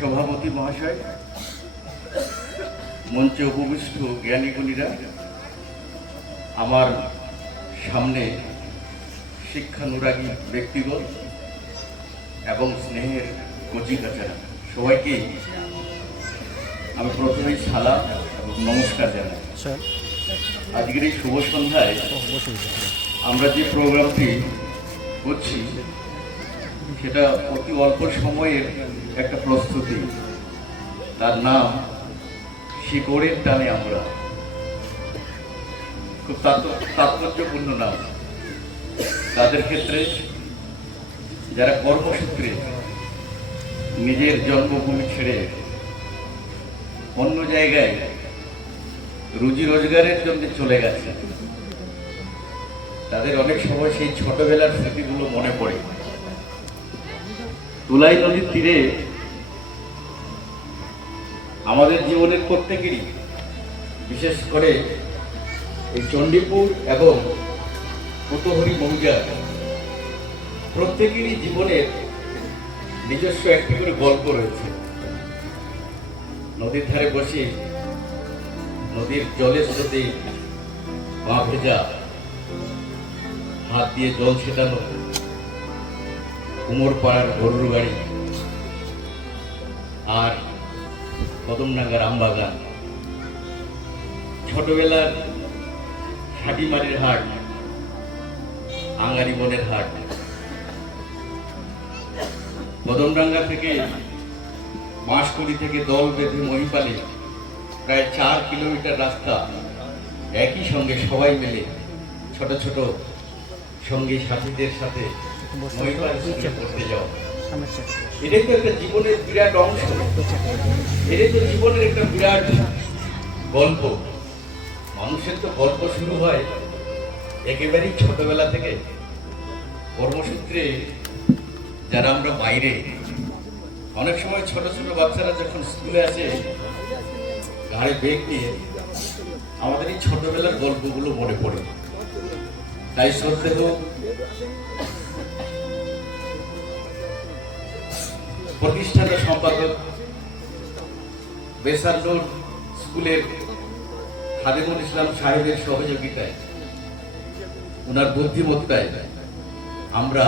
সভাপতি মহাশয়, মঞ্চে উপবিষ্ট জ্ঞানীগুণীরা, আমার সামনে শিক্ষানুরাগী ব্যক্তিগণ এবং স্নেহের কচিকাচারা, সবাইকে আমি প্রথমেই সালাম এবং নমস্কার জানাই। আজকের এই শুভ সন্ধ্যায় আমরা যে প্রোগ্রামটি করছি সেটা অতি অল্প সময়ের একটা প্রস্তুতি। তার নাম শিকড়ের টানে আমরা। খুব তাৎপর্যপূর্ণ নাম। তাদের ক্ষেত্রে যারা কর্মসূত্রে নিজের জন্মভূমি ছেড়ে অন্য জায়গায় রুজি রোজগারের জন্য চলে গেছে, তাদের অনেক সময় সেই ছোটবেলার স্মৃতিগুলো মনে পড়ে। তুলাই নদীর তীরে আমাদের জীবনের প্রত্যেকেরই, বিশেষ করে এই চণ্ডীপুর এবং কোতোহরি মৌজার প্রত্যেকেরই জীবনের নিজস্ব একটি করে গল্প রয়েছে। নদীর ধারে বসে নদীর জলের স্রোতে পা ভেজা, হাত দিয়ে জল ছেটানো, কুমোর পাড়ার গরুর গাড়ি আর কদমডাঙ্গার আমবাগান, ছোটবেলার হাটিমারির হাট, আঙ্গারি বনের হাট, কদমডাঙ্গা থেকে বাঁশকুড়ি থেকে দল বেঁধে মহিপালে প্রায় 4 কিলোমিটার রাস্তা একই সঙ্গে সবাই মিলে ছোট ছোট সঙ্গী সাথীদের সাথে করতে যাও। এটাই তো একটা জীবনের বিরাট অংশ, এটাই তো জীবনের একটা বিরাট গল্প। মানুষের তো গল্প শুরু হয় একেবারেই ছোটবেলা থেকে। কর্মসূত্রে যারা আমরা বাইরে, অনেক সময় ছোট ছোট বাচ্চারা যখন স্কুলে আসে ঘাড়ে ব্যাগ নিয়ে, আমাদের এই ছোটবেলার গল্পগুলো মনে পড়ে। তাই শ্রদ্ধেয় প্রতিষ্ঠাতা সম্পাদক বেসারনুর স্কুলের খাদিমুল ইসলাম সাহেবের সহযোগিতায়, ওনার বুদ্ধিমত্তায় আমরা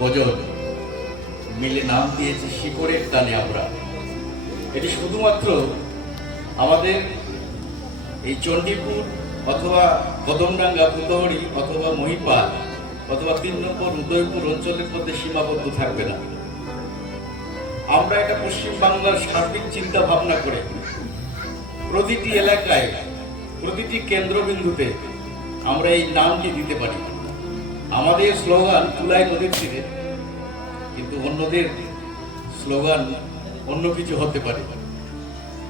কজন মিলে নাম দিয়েছি শিকড়ের টানে আমরা। এটি শুধুমাত্র আমাদের এই চণ্ডীপুর অথবা কদমডাঙ্গা, কোতোহরি অথবা মহিপাল অথবা 3 নম্বর উদয়পুর অঞ্চলের মধ্যে সীমাবদ্ধ থাকবে না। আমরা এটা পশ্চিম বাংলার সার্বিক চিন্তা ভাবনা করে প্রতিটি এলাকায়, প্রতিটি কেন্দ্রবিন্দুতে আমরা এই নামটি দিতে পারি। আমাদের স্লোগান তুলাই নদীর তীরে, কিন্তু অন্যদের স্লোগান অন্য কিছু হতে পারে।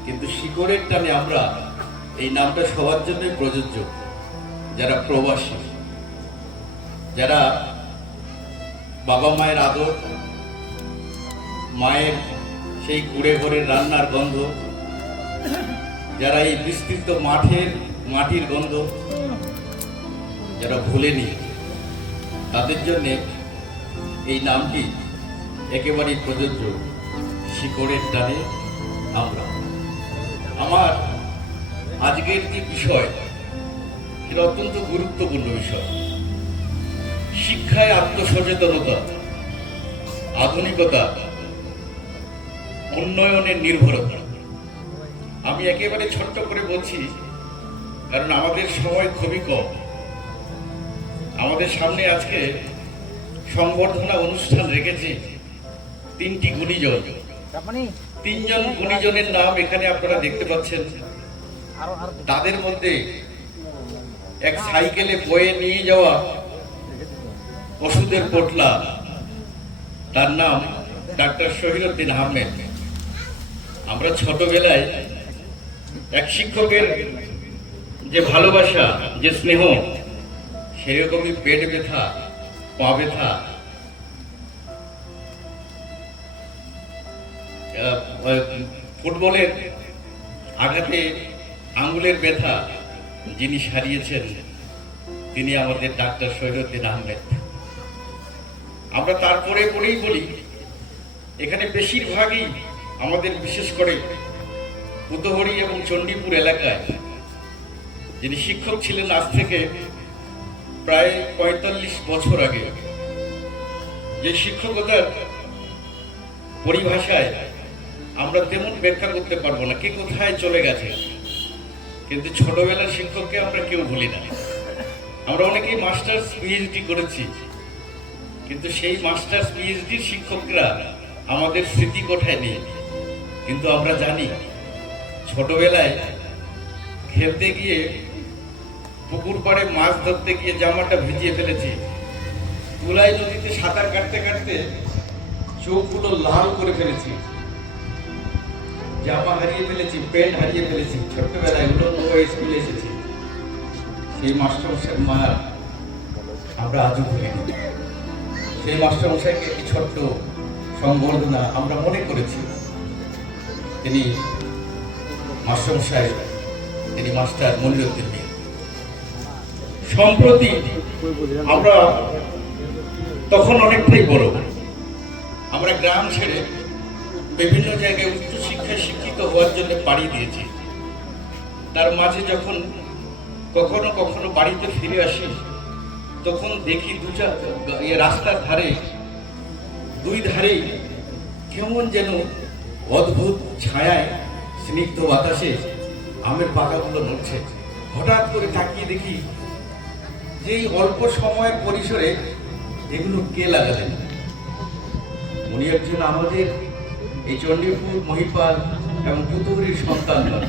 কিন্তু শিকড়ের টানে আমরা, এই নামটা সবার জন্যই প্রযোজ্য। যারা প্রবাসী, যারা বাবা মায়ের আদর, মায়ের সেই কুড়ে ঘরের রান্নার গন্ধ, যারা এই বিস্তৃত মাটির গন্ধ যারা ভুলেনি, তাদের জন্যে এই নামটি একেবারেই প্রযোজ্য। শিকড়ের টানে আমরা। আমার আজকের যে বিষয়, সেটা অত্যন্ত গুরুত্বপূর্ণ বিষয়। শিক্ষায় আত্মসচেতনতা, আধুনিকতা, উন্নয়নের নির্ভরতা। আমি একেবারে ছোট্ট করে বলছি, কারণ আমাদের সময় খুবই কম। আমাদের সামনে আজকে সংবর্ধনা অনুষ্ঠান রেখেছি 3টি গুণীজন। 3জন গুণীজনের নাম এখানে আপনারা দেখতে পাচ্ছেন। তাদের মধ্যে এক সাইকেলে বয়ে নিয়ে যাওয়া ওষুধের পোটলা, তার নাম ডাক্তার শহীদুদ্দিন আহমেদ। আমরা ছোটবেলায় এক শিক্ষকের যে ভালোবাসা, যে স্নেহ, সেরকমই পেট ব্যথা, পা ব্যথা, ফুটবলের আঘাতে আঙ্গুলের ব্যথা যিনি সারিয়েছেন, তিনি আমাদের ডাক্তার শহীদুদ্দিন আহমেদ। আমরা তারপরে পরেই বলি, এখানে বেশিরভাগই আমাদের বিশেষ করে উতহরি এবং চণ্ডীপুর এলাকায় যিনি শিক্ষক ছিলেন আজ থেকে প্রায় ৪৫ বছর আগে, যে শিক্ষকতার পরিভাষায় আমরা তেমন ব্যাখ্যা করতে পারবো না, কে কোথায় চলে গেছে, কিন্তু ছোটবেলার শিক্ষককে আমরা কেউ ভুলি না। আমরা অনেকেই মাস্টার্স পিএইচডি করেছি, কিন্তু সেই মাস্টার্স পিএইচডির শিক্ষকরা আমাদের স্মৃতি কোঠায় নেই। কিন্তু আমরা জানি ছোটবেলায় খেলতে গিয়ে পুকুর পাড়ে মাছ ধরতে গিয়ে জামাটা ভিজিয়ে ফেলেছি, তুলাই নদীতে সাঁতার কাটতে কাটতে চোখগুলো লাল করে ফেলেছি, জামা হারিয়ে ফেলেছি, প্যান্ট হারিয়ে ফেলেছি, ছোট্টবেলায় স্কুলে এসেছি। সেই মাস্টারমশাই মা আমরা আজও ভুলিনি। সেই মাস্টারমশাইকে একটি ছোট্ট সংবর্ধনা আমরা মনে করেছি। তিনি মাস্টারমশাই, তিনি মাস্টার মনিরুদ্দিন মিয়া। সম্প্রতি আমরা তখন অনেকটাই বড়, আমরা গ্রাম ছেড়ে বিভিন্ন জায়গায় উচ্চশিক্ষায় শিক্ষিত হওয়ার জন্য পাড়ি দিয়েছি। তার মাঝে যখন কখনো কখনো বাড়িতে ফিরে আসি, তখন দেখি রাস্তার ধারে দুই ধারেই কেমন যেন অদ্ভুত ছায়ায় স্নিগ্ধ বাতাসে আমের পাতাগুলো নড়ছে। হঠাৎ করে তাকিয়ে দেখি যে এই অল্প সময়ের পরিসরে এগুলো কে লাগালেন। উনি একজন আমাদের এই চণ্ডীপুর, মহিপাল এবং পুতুহরির সন্তান নন,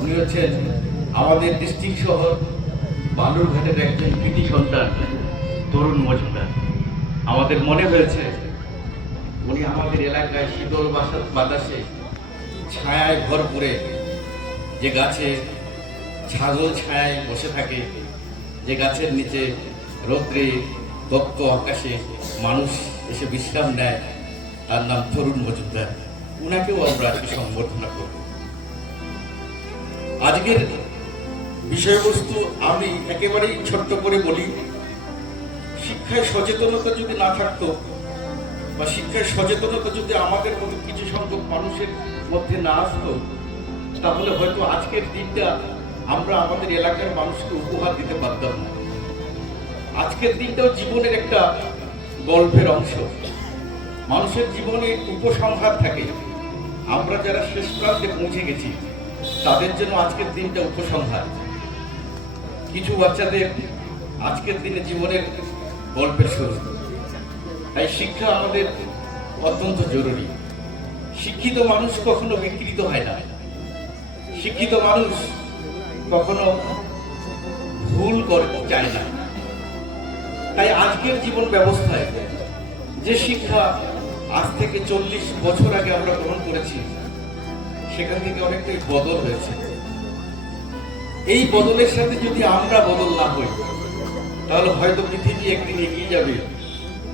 উনি হচ্ছেন আমাদের ডিস্ট্রিক্ট শহর বালুরঘাটের একজন কৃতি সন্তান তরুণ মজুমদার। আমাদের মনে হয়েছে উনি আমাদের এলাকায় শীতল বাতাসে ছায়ায় ভরপুরে, যে গাছে ছাগল ছায়ায় বসে থাকে, যে গাছের নিচে রৌদ্রে দপ্ত আকাশে মানুষ এসে বিশ্রাম নেয়, তার নাম তরুণ মজুমদার। উনাকেও আমরা আজকে সম্বর্ধনা করব। আজকের বিষয়বস্তু আমি একেবারেই ছোট্ট করে বলি, শিক্ষায় সচেতনতা যদি না থাকতো বা শিক্ষায় সচেতনতা যদি আমাদের মতো কিছু সংখ্যক মানুষের মধ্যে না আসতো, তাহলে হয়তো আজকের দিনটা আমরা আমাদের এলাকার মানুষকে উপহার দিতে পারতাম না। আজকের দিনটাও জীবনের একটা গল্পের অংশ। মানুষের জীবনে উপসংহার থাকে। আমরা যারা শেষ প্রান্তে পৌঁছে গেছি তাদের জন্য আজকের দিনটা উপসংহার। কিছু বাচ্চাদের আজকের দিনে জীবনের গল্পের শুরু। তাই শিক্ষা আমাদের অত্যন্ত জরুরি। শিক্ষিত মানুষ কখনো বিকৃত হয় না, শিক্ষিত মানুষ কখনো ভুল করতে চায় না। তাই আজকের জীবন ব্যবস্থায় যে শিক্ষা আজ থেকে 40 বছর আগে আমরা গ্রহণ করেছি, সেখান থেকে অনেকটাই বদল হয়েছে। এই বদলের সাথে যদি আমরা বদল না হই, তাহলে হয়তো পৃথিবী একদিন এগিয়ে যাবে,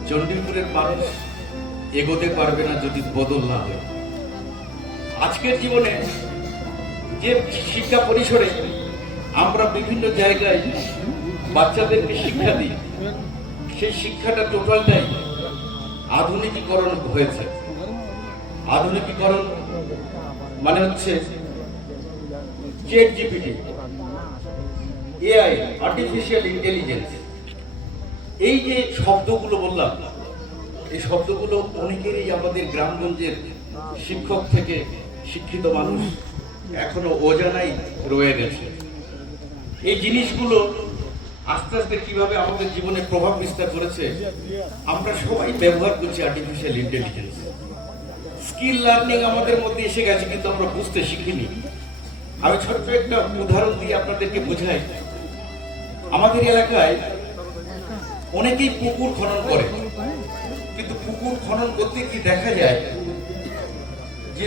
চণ্ডীপুরের মানুষ এগোতে পারবে না যদি বদল না হয়। আজকের জীবনে যে শিক্ষা পরিসরে আমরা বিভিন্ন জায়গায় বাচ্চাদেরকে শিক্ষা দিই, সেই শিক্ষাটা টোটালটাই আধুনিকীকরণ হয়েছে। আধুনিকীকরণ মানে হচ্ছে ChatGPT, AI, আর্টিফিশিয়াল ইন্টেলিজেন্স। এই যে শব্দগুলো বললাম, এই শব্দগুলো অনেকেরই আমাদের গ্রামগঞ্জের শিক্ষক থেকে শিক্ষিত মানুষ এখনো অজানাই রয়ে গেছে। এই জিনিসগুলো আস্তে আস্তে কিভাবে আমাদের জীবনে প্রভাব বিস্তার করেছে, আমরা সবাই ব্যবহার করছি আর্টিফিশিয়াল ইন্টেলিজেন্স। স্কিল লার্নিং আমাদের মধ্যে এসে গেছে, কিন্তু আমরা বুঝতে শিখিনি। আমি ছোট্ট একটা উদাহরণ দিয়ে আপনাদেরকে বোঝাই। আমাদের এলাকায় অনেকেই পুকুর খনন করে, কিন্তু পুকুর খনন করতে কি দেখা যায় যে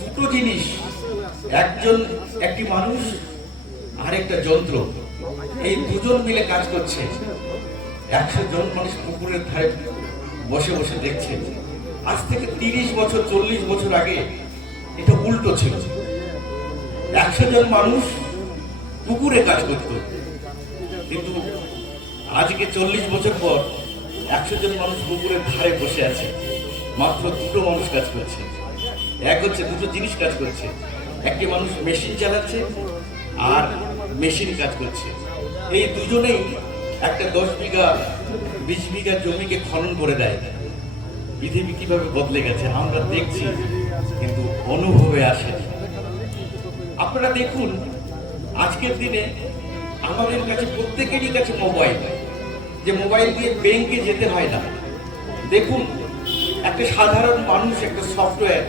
দুটো জিনিস, একটি মানুষ আর একটা যন্ত্র, এই দুজন মিলে কাজ করছে। 100 জন মানুষ পুকুরের ধারে বসে বসে দেখছে। আজ থেকে 30 বছর 40 বছর আগে এটা উল্টো ছিল। 100 জন মানুষ পুকুরে কাজ করত, কিন্তু আজকে 40 বছর পর 100 জন মানুষ পুকুরের ধারে বসে আছে, মাত্র 2টো মানুষ কাজ করছে। এক হচ্ছে দুটো জিনিস কাজ করছে, একটি মানুষ মেশিন চালাচ্ছে আর মেশিন কাজ করছে। এই দুজনেই একটা 10 বিঘা 20 বিঘা জমিকে খনন করে দেয়। পৃথিবী কিভাবে বদলে গেছে আমরা দেখছি, কিন্তু অনুভবে আসেনি। আপনারা দেখুন, আজকের দিনে আমাদের কাছে প্রত্যেকেরই কাছে মোবাইল, যে মোবাইল দিয়ে ব্যাংকে যেতে হয় না। দেখুন, একটা সাধারণ মানুষ একটা সফটওয়্যার,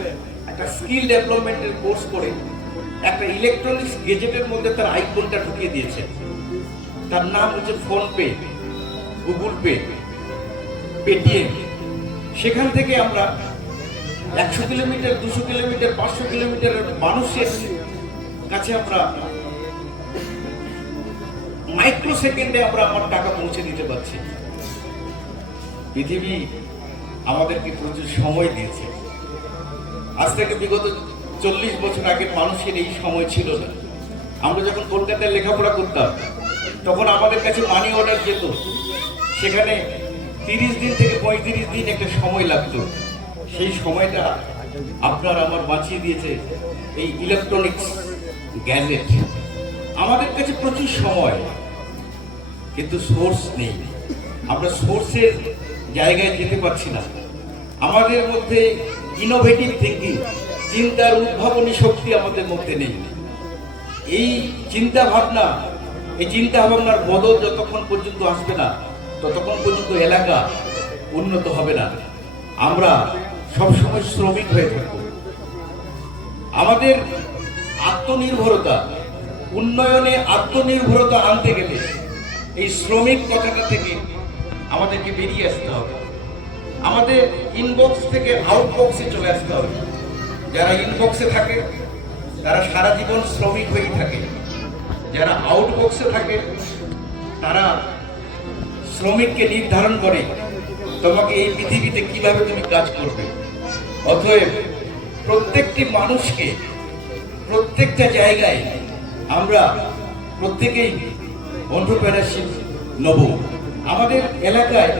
একটা স্কিল ডেভেলপমেন্টের কোর্স করে একটা ইলেকট্রনিক্স গেজেটের মধ্যে তার আইকনটা ঢুকিয়ে দিয়েছে। তার নাম হচ্ছে ফোনপে, গুগল পে, পেটিএম। সেখান থেকে আমরা 100 কিলোমিটার, 200 কিলোমিটার, 500 কিলোমিটারের মানুষের কাছে আমরা মাইক্রো সেকেন্ডে আমরা আমার টাকা পৌঁছে দিতে পারছি। পৃথিবী আমাদেরকে প্রচুর সময় দিয়েছে। আজ থেকে বিগত 40 বছর আগের মানুষের এই সময় ছিল না। আমরা যখন কলকাতায় লেখাপড়া করতাম, তখন আমাদের কাছে মানি অর্ডার যেত, সেখানে 30 দিন থেকে 35 দিন একটা সময় লাগতো। সেই সময়টা আপনার আমার বাঁচিয়ে দিয়েছে এই ইলেকট্রনিক্স গ্যাজেট। আমাদের কাছে প্রচুর সময়, কিন্তু সোর্স নেই। আমরা সোর্সের জায়গায় যেতে পারছি না। আমাদের মধ্যে ইনোভেটিভ থিঙ্কিং, চিন্তার উদ্ভাবনী শক্তি আমাদের মধ্যে নেই। এই চিন্তা ভাবনার বদল যতক্ষণ পর্যন্ত আসবে না, ততক্ষণ পর্যন্ত এলাকা উন্নত হবে না। আমরা সবসময় শ্রমিক হয়ে থাকব। আমাদের আত্মনির্ভরতা, উন্নয়নে আত্মনির্ভরতা আনতে গেলে এই শ্রমিক কথাটা থেকে আমাদেরকে বেরিয়ে আসতে হবে। আমাদের ইনবক্স থেকে আউটবক্সে চলে আসতে হবে। যারা ইনবক্সে থাকে তারা সারা জীবন শ্রমিক হয়েই থাকে, যারা আউটবক্সে থাকে তারা শ্রমিককে নির্ধারণ করে তোমাকে এই পৃথিবীতে কিভাবে তুমি কাজ করবে। অতএব প্রত্যেকটি মানুষকে প্রত্যেকটা জায়গায় আমরা প্রত্যেকেই এন্টারপ্রেনারশিপ নেব। আমাদের এলাকায়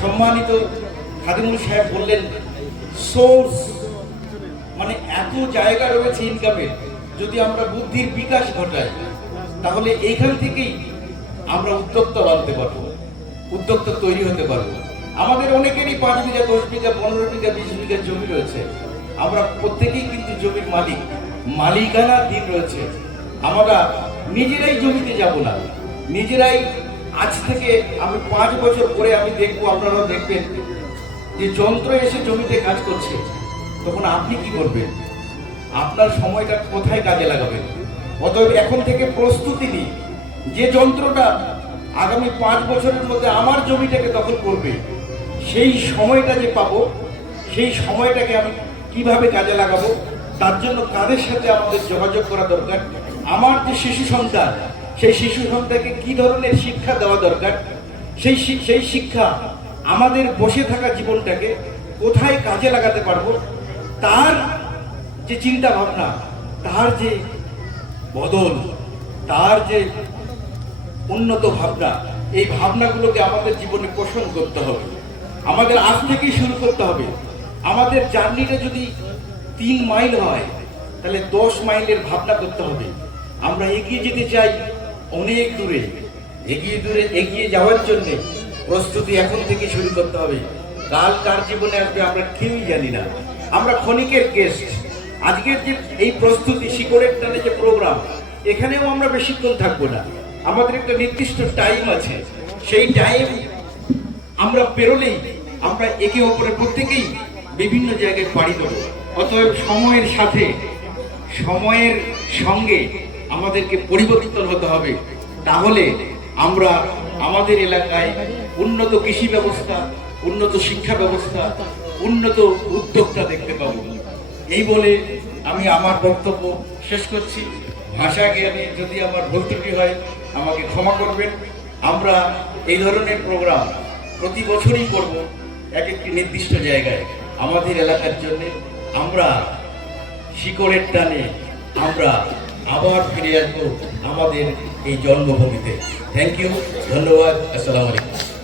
সম্মানিত খাদিমুল সাহেব বললেন, সোর্স মানে এত জায়গা রয়েছে ইনকামের। যদি আমরা বুদ্ধির বিকাশ ঘটাই, তাহলে এইখান থেকেই আমরা উদ্যোক্তা বানতে পারবো, উদ্যোক্তা তৈরি হতে পারবো। আমাদের অনেকেরই 5 বিঘা, 10 বিঘা, 15 বিঘা, 20 বিঘা জমি রয়েছে। আমরা প্রত্যেকেই কিন্তু জমির মালিক, মালিকানার দিন রয়েছে। আমরা নিজেরাই জমিতে যাব না, নিজেরাই আজ থেকে আমি 5 বছর পরে আমি দেখবো, আপনারাও দেখবেন যে যন্ত্র এসে জমিতে কাজ করছে। তখন আপনি কি করবেন? আপনার সময়টা কোথায় কাজে লাগাবেন? অতএব এখন থেকে প্রস্তুতি নিই, যে যন্ত্রটা আগামী 5 বছরের মধ্যে আমার জমিটাকে দখল করবে, সেই সময়টা যে পাবো, সেই সময়টাকে আমি কিভাবে কাজে লাগাবো, তার জন্য কাদের সাথে আমাদের যোগাযোগ করা দরকার। আমার যে শিশু সন্তান, সেই শিশু সন্তানকে কি ধরনের শিক্ষা দেওয়া দরকার, সেই শিক্ষা আমাদের বসে থাকা জীবনটাকে কোথায় কাজে লাগাতে পারবো, তার যে চিন্তা ভাবনা, তার যে বদল, তার যে উন্নত ভাবনা, এই ভাবনাগুলোকে আমাদের জীবনে পোষণ করতে হবে। আমাদের আজ থেকেই শুরু করতে হবে। আমাদের জার্নিটা যদি 3 মাইল হয়, তাহলে 10 মাইলের ভাবনা করতে হবে। আমরা এগিয়ে যেতে চাই অনেক দূরে। এগিয়ে যাওয়ার জন্য প্রস্তুতি এখন থেকে শুরু করতে হবে। কাল কার জীবনে আসবে আমরা কেউই জানি না। আমরা ক্ষণিকের গেস্ট। আজকের যে এই প্রস্তুতি, শিকড়ের টানে যে প্রোগ্রাম, এখানেও আমরা বেশিক্ষণ থাকবো না। আমাদের একটা নির্দিষ্ট টাইম আছে। সেই টাইম আমরা পেরোলেই আমরা একে অপরের প্রত্যেকেই বিভিন্ন জায়গায় পাড়ি দেবো। অতএব সময়ের সাথে, সময়ের সঙ্গে আমাদেরকে পরিবর্তন হতে হবে। তাহলে আমরা আমাদের এলাকায় উন্নত কৃষি ব্যবস্থা, উন্নত শিক্ষা ব্যবস্থা, উন্নত উদ্যোক্তা দেখতে পাবো। এই বলে আমি আমার বক্তব্য শেষ করছি। ভাষা জ্ঞানে যদি আমার ভুল ত্রুটি হয় আমাকে ক্ষমা করবেন। আমরা এই ধরনের প্রোগ্রাম প্রতি বছরই করব এক একটি নির্দিষ্ট জায়গায় আমাদের এলাকার জন্য। আমরা শিকড়ের টানে আমরা আবার ফিরে আসবো আমাদের এই জন্মভূমিতে। থ্যাংক ইউ, ধন্যবাদ, আসসালামু আলাইকুম।